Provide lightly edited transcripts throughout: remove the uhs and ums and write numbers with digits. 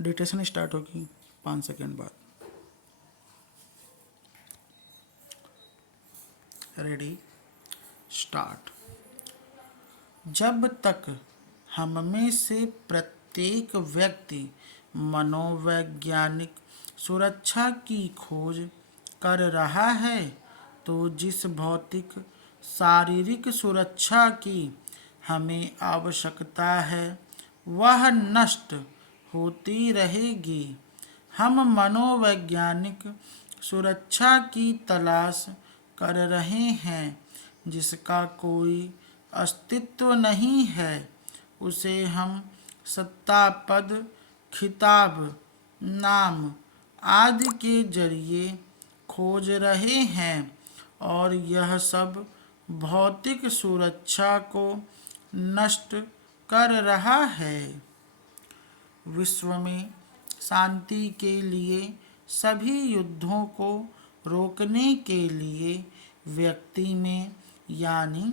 डिटेशन start होगी 5 second बाद। Ready, start. जब तक हम में से प्रत्येक व्यक्ति मनोवैज्ञानिक सुरक्षा की खोज कर रहा है, तो जिस भौतिक शारीरिक सुरक्षा की हमें आवश्यकता है वह नष्ट होती रहेगी। हम मनोवैज्ञानिक सुरक्षा की तलाश कर रहे हैं जिसका कोई अस्तित्व नहीं है। उसे हम सत्ता, पद, खिताब, नाम आदि के जरिए खोज रहे हैं और यह सब भौतिक सुरक्षा को नष्ट कर रहा है। विश्व में शांति के लिए सभी युद्धों को रोकने के लिए व्यक्ति में यानी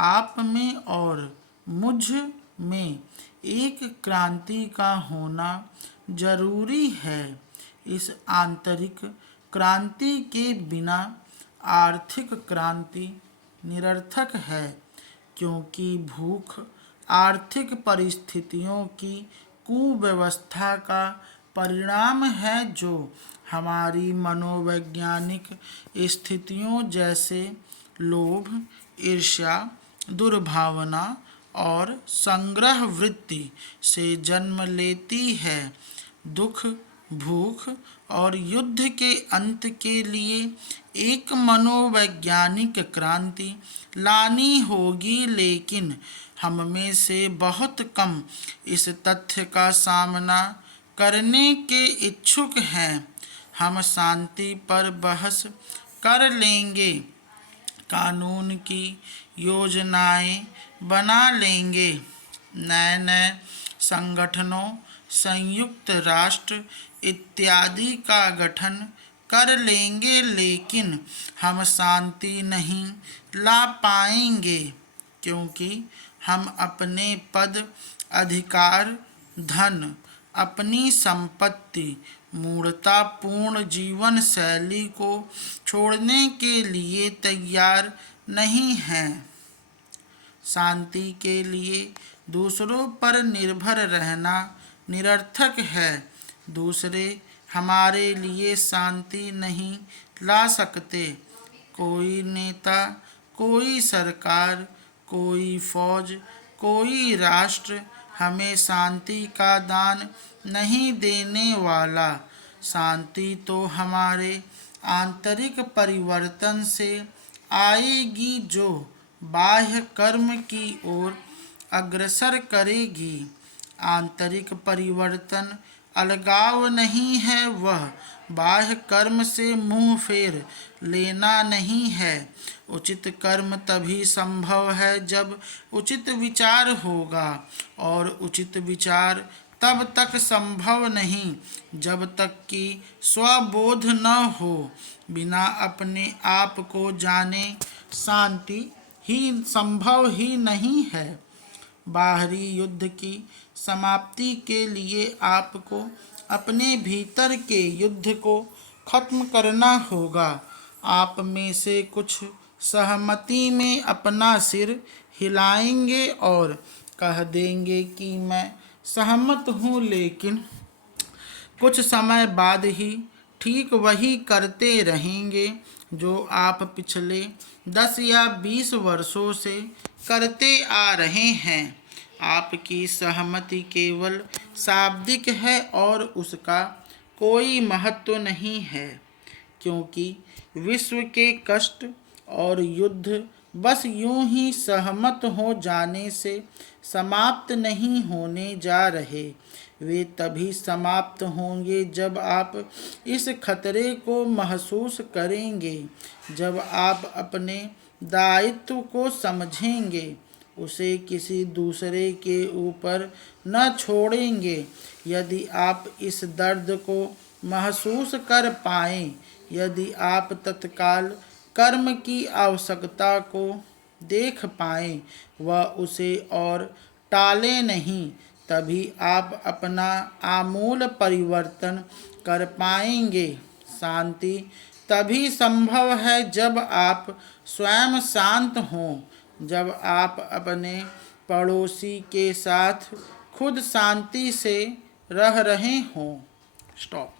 आप में और मुझ में एक क्रांति का होना जरूरी है। इस आंतरिक क्रांति के बिना आर्थिक क्रांति निरर्थक है, क्योंकि भूख आर्थिक परिस्थितियों की कुव्यवस्था का परिणाम है जो हमारी मनोवैज्ञानिक स्थितियों जैसे लोभ, ईर्ष्या, दुर्भावना और संग्रह वृत्ति से जन्म लेती है। दुख, भूख और युद्ध के अंत के लिए एक मनोवैज्ञानिक क्रांति लानी होगी, लेकिन हम में से बहुत कम इस तथ्य का सामना करने के इच्छुक हैं। हम शांति पर बहस कर लेंगे, कानून की योजनाएं बना लेंगे, नए नए संगठनों, संयुक्त राष्ट्र इत्यादि का गठन कर लेंगे, लेकिन हम शांति नहीं ला पाएंगे, क्योंकि हम अपने पद, अधिकार, धन, अपनी संपत्ति, मूढ़तापूर्ण जीवन शैली को छोड़ने के लिए तैयार नहीं हैं। शांति के लिए दूसरों पर निर्भर रहना निरर्थक है। दूसरे हमारे लिए शांति नहीं ला सकते। कोई नेता, कोई सरकार, कोई फौज, कोई राष्ट्र हमें शांति का दान नहीं देने वाला। शांति तो हमारे आंतरिक परिवर्तन से आएगी जो बाह्य कर्म की ओर अग्रसर करेगी। आंतरिक परिवर्तन अलगाव नहीं है, वह बाह्य कर्म से मुंह फेर लेना नहीं है। उचित कर्म तभी संभव है जब उचित विचार होगा, और उचित विचार तब तक संभव नहीं जब तक कि स्वबोध न हो। बिना अपने आप को जाने शांति ही संभव ही नहीं है। बाहरी युद्ध की समाप्ति के लिए आपको अपने भीतर के युद्ध को खत्म करना होगा। आप में से कुछ सहमति में अपना सिर हिलाएंगे और कह देंगे कि मैं सहमत हूँ, लेकिन कुछ समय बाद ही ठीक वही करते रहेंगे जो आप पिछले 10 या 20 वर्षों से करते आ रहे हैं। आपकी सहमति केवल शाब्दिक है और उसका कोई महत्व नहीं है, क्योंकि विश्व के कष्ट और युद्ध बस यूं ही सहमत हो जाने से समाप्त नहीं होने जा रहे। वे तभी समाप्त होंगे जब आप इस खतरे को महसूस करेंगे, जब आप अपने दायित्व को समझेंगे, उसे किसी दूसरे के ऊपर न छोड़ेंगे। यदि आप इस दर्द को महसूस कर पाएं, यदि आप तत्काल कर्म की आवश्यकता को देख पाएं व उसे और टालें नहीं, तभी आप अपना आमूल परिवर्तन कर पाएंगे। शांति तभी संभव है जब आप स्वयं शांत हों, जब आप अपने पड़ोसी के साथ खुद शांति से रह रहे हों। स्टॉप।